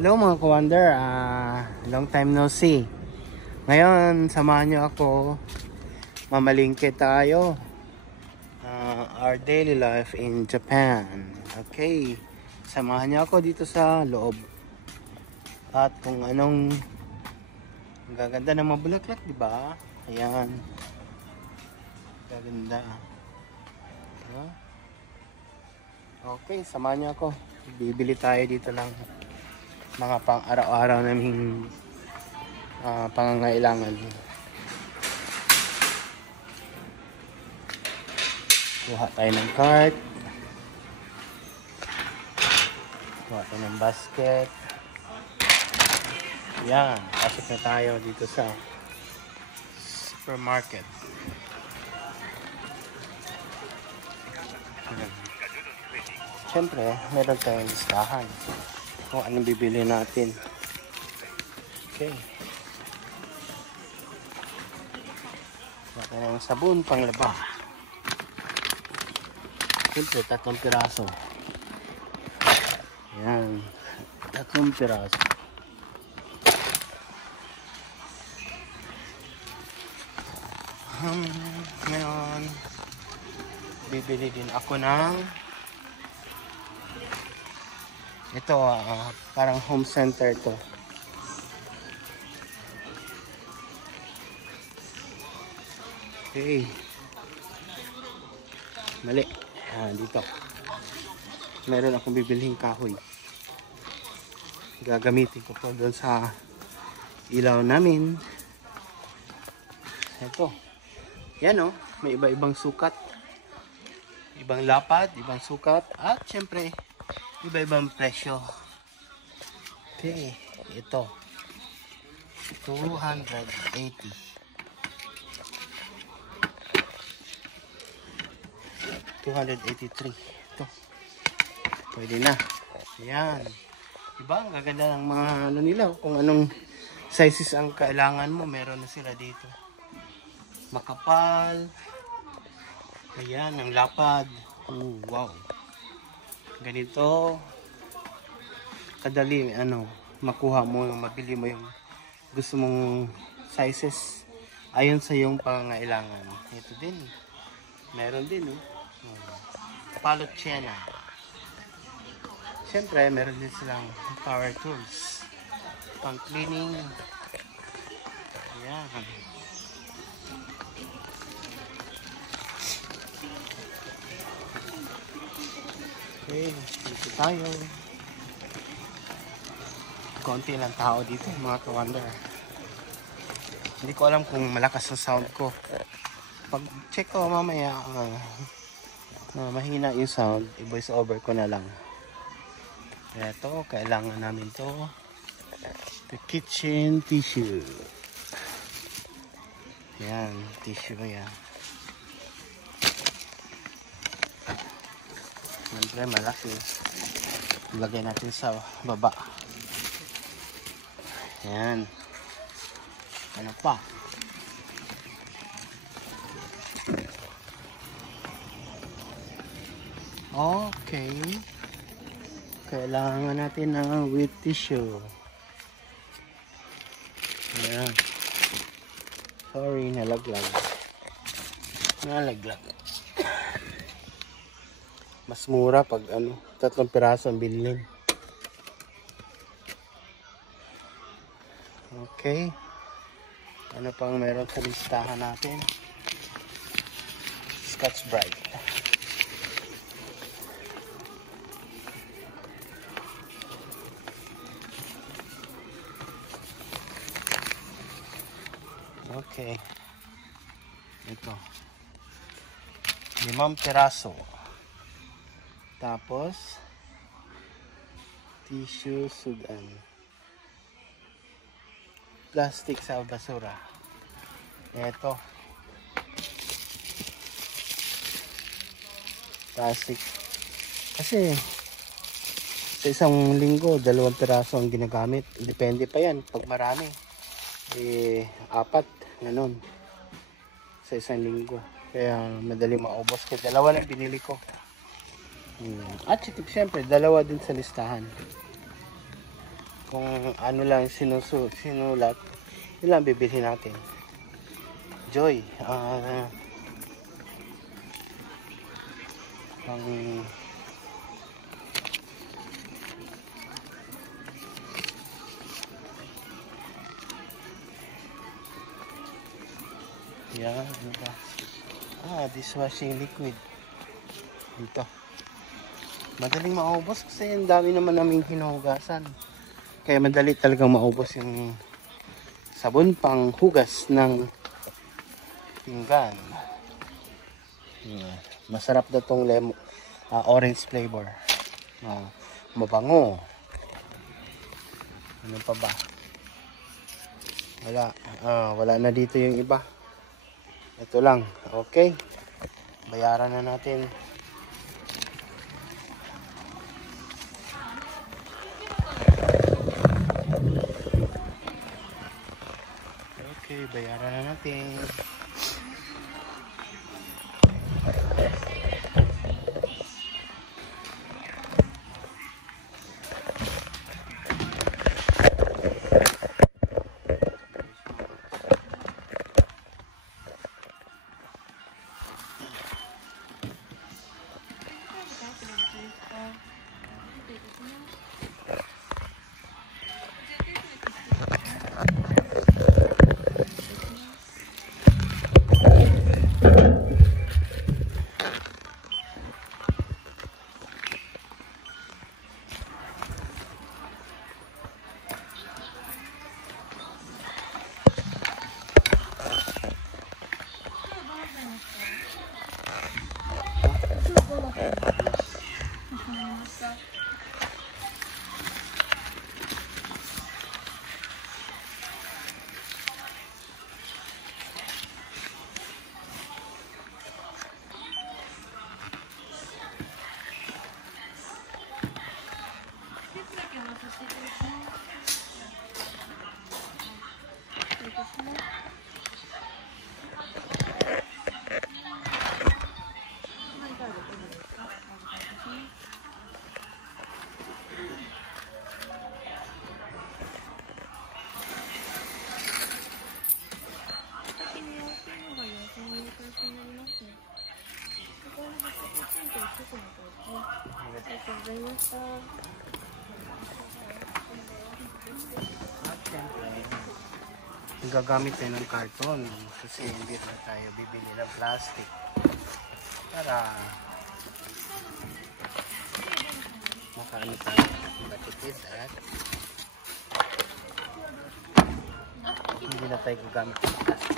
Hello mga ka-wonder, long time no see. Ngayon, samahan niyo ako. Mamalingke tayo. Our daily life in Japan. Okay, samahan niyo ako dito sa loob. At kung anong gaganda ng mga bulaklak, di ba? Ayan. Gaganda. Okay, samahan niyo ako. Bibili tayo dito lang mga pang araw-araw naming pangangailangan. Kuha tayo ng cart, kuha tayo ng basket. Yan, pasok na tayo dito sa supermarket. Siyempre, meron tayong listahan kung anong bibili natin. Okay. Baka na yung sabon panglaba. Siyempre, 3 piraso. Ayan. 3 piraso. Ngayon, bibili din ako ng ito, parang home center to. Okay. Mali. Dito. Meron akong bibilhing kahoy. Gagamitin ko po doon sa ilaw namin. Ito. Yan o. May iba-ibang sukat. Ibang lapad, ibang sukat. At syempre, iba-ibang presyo. Okay. Ito. 280. 283. Ito. Pwede na. Ayan. Diba? Ang gaganda ng mga ano nila. Kung anong sizes ang kailangan mo, meron na sila dito. Makapal. Ayan. Ang lapad. Oh, wow. Ganito. Kadali, makuha mo, mabili mo yung gusto mong sizes ayon sa iyong pangangailangan. Ito din. Meron din, Palochena. Siyempre, meron din silang power tools. Pang cleaning. Ayan. Okay, dito tayo. Konti lang tao dito, mga ka-wonder. Hindi ko alam kung malakas ang sound ko. Pag check ko mamaya, mahina yung sound, i-voice over ko na lang. Ito, kailangan namin to. The kitchen tissue. Yan, tissue yan. Siyempre, malaki. Ilagay natin sa baba. Yan. Ano pa? Okay. Kailangan natin ng wet tissue. Ayan. Sorry, nalaglag. Nalaglag. Mas mura pag 3 piraso ang bilhin. Okay. Ano pang meron sa listahan natin? Scotch-Brite. Okay. Ito. 5 piraso. Tapos tissue sudan. Plastic sa basura. Ito. Plastic. Kasi sa isang linggo, 2 piraso ang ginagamit. Depende pa yan. Pag marami, 4. Ganun. Sa isang linggo. Kaya madali maubos. Kaya 2 lang binili ko. At siyempre, 2 din sa listahan. Kung ano lang sinulat, yun lang bibilhin natin. Joy. Yan, ano ba? Dishwashing liquid. Dito. Madaling maubos kasi ang dami naman naming hinuhugasan. Kaya madali talagang maubos yung sabon pang hugas ng pinggan. Masarap na tong orange flavor. Mabango. Ano pa ba? Wala na dito yung iba. Ito lang. Okay. Bayaran na natin. Okay, bayaran na natin. Gagamit tayo ng karton kasi hindi na tayo bibili ng plastic para makaano tayo matipid at hindi na tayo gagamit ng plastic.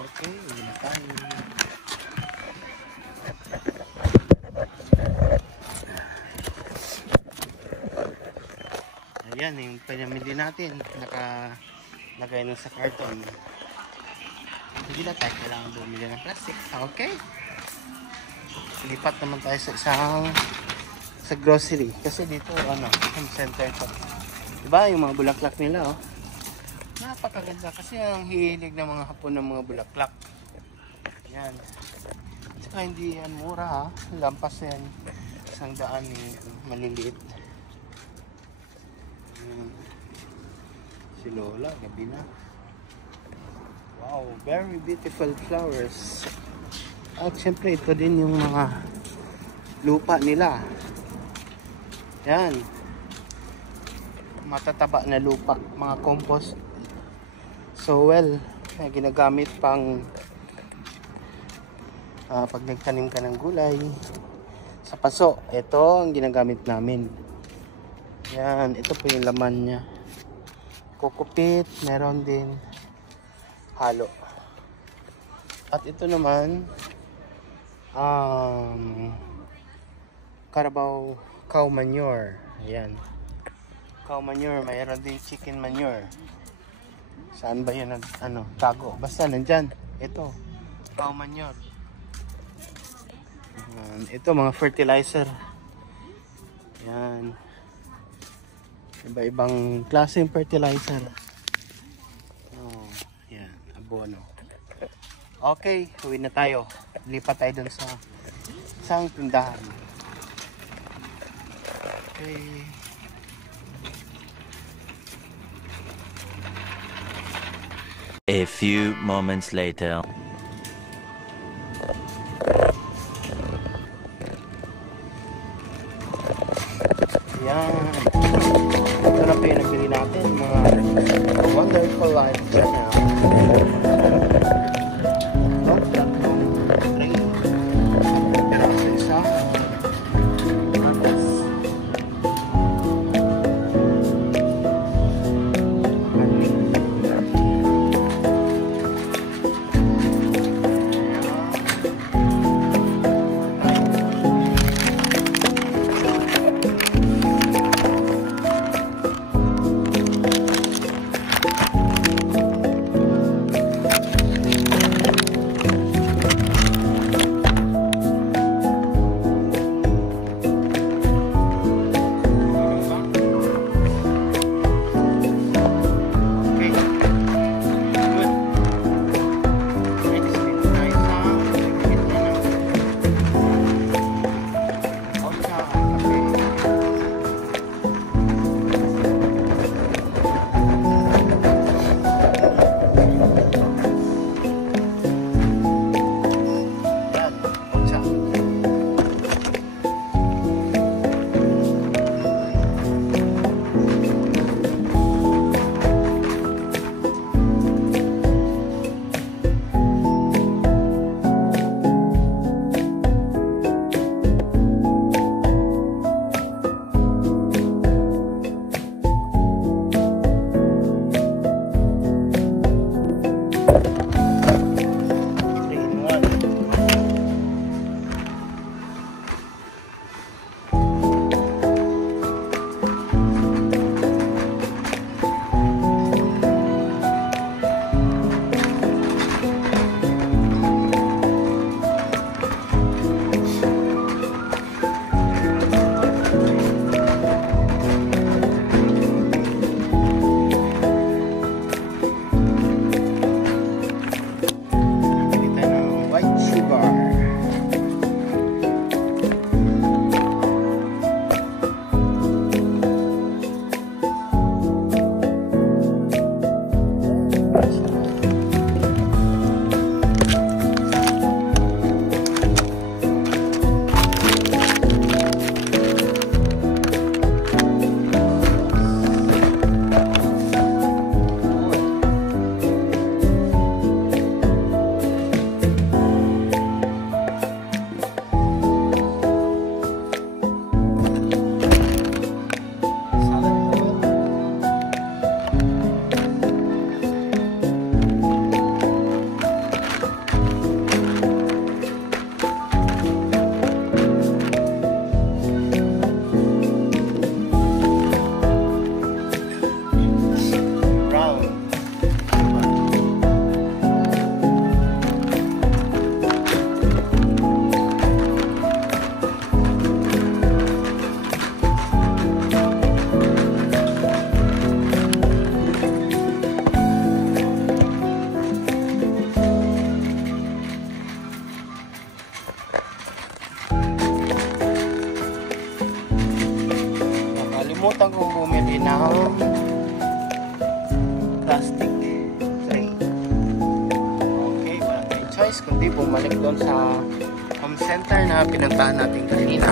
Okay, uwi na tayo. Ayan, yung pinamili natin nakalagay nun sa karton. Hindi na tayo kailangan bumili ng plastic. Okay, lipat naman tayo sa grocery kasi dito home center to. Diba yung mga bulaklak nila napakaganda kasi ang hilig ng mga Hapon ng mga bulaklak. Yan. Saka hindi yan mura lampas yan. 100 maliliit. Si Lola, gabi na. Wow, very beautiful flowers. At syempre ito din yung mga lupa nila. Yan. Matataba na lupa, mga compost. So ginagamit pang pag nagtanim ka ng gulay sa paso. Ito ang ginagamit namin. Yan, ito po yung laman niya. Coco peat, meron din halo. At ito naman, Carabao cow manure. Ayan. Cow manure. Mayroon din chicken manure. Saan ba yan tago? Basta nandyan. Ito. Cow manure. Ito mga fertilizer. Ayan. Iba-ibang klaseng fertilizer. Ayan. Abono. Okay. Uwi na tayo. Lipat tayo dun sa isang tindahan. Okay. A few moments later. Yan. Ito na pa yung nabili natin. Mga Wonderful Life Channel. Nakalimutan kong bumili ng plastic tray. Okay, wala tayong choice kundi bumalik doon sa home center na pinuntahan natin kanina.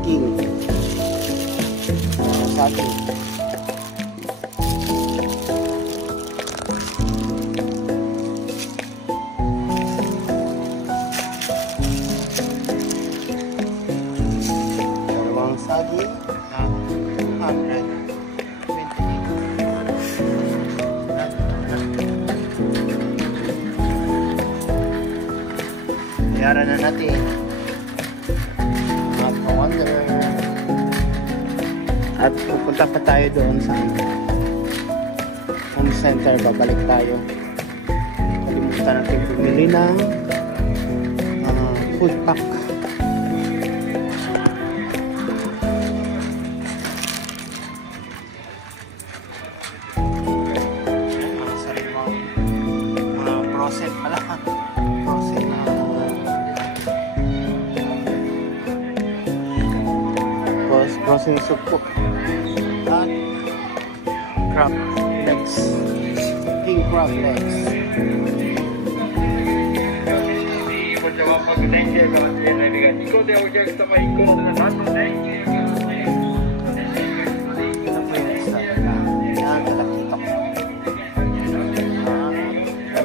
saging. Saging. Dalawang saging na 228. Bayaran na natin. At pupunta pa tayo doon sa home center. Babalik tayo. Kalimutan natin bumili ng food pack. Mga sarimang mga frozen pala. Frozen na frozen soup po. At crab legs. King crab legs.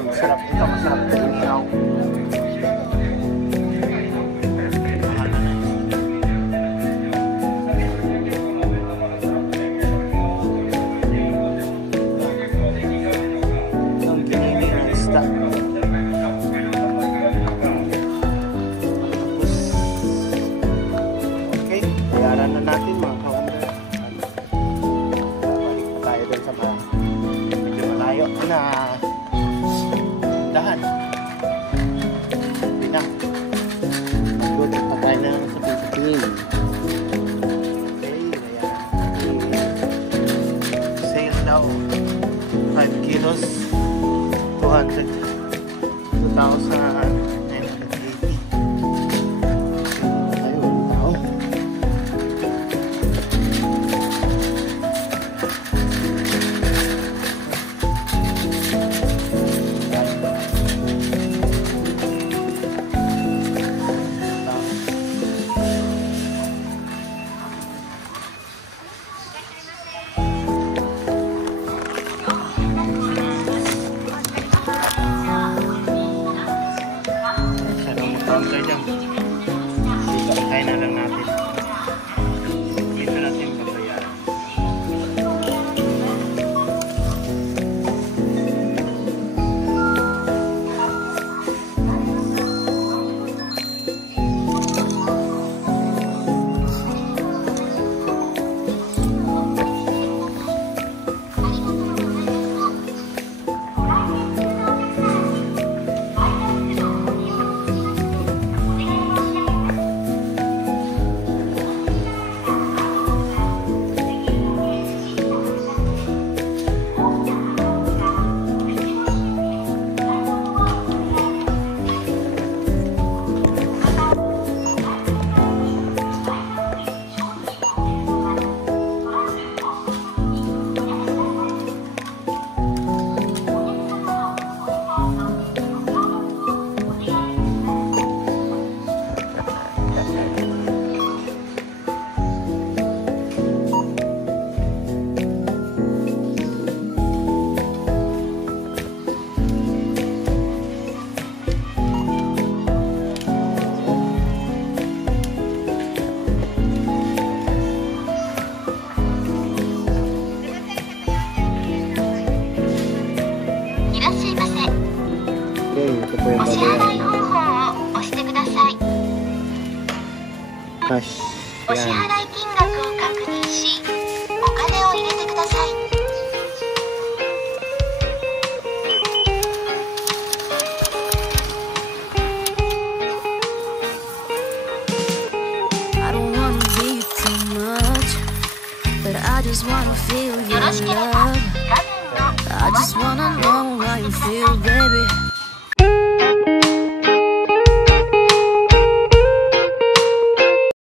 Masarap ito. Masarap ito. Inihaw. Okay, bayaran na natin mga ka-wonder. Balik pa tayo dun sa medyo malayo na dahan. Hindi na. Magluto pa tayo na sa pizza. Okay, bayaran. Sale daw. 5 kilos. 2,980. Kaya na lang natin. Dito natin babayaran. Cash. お支払い金額を確認し、お金を入れてください。よろしければ画面のお忘れ物をお忘れください。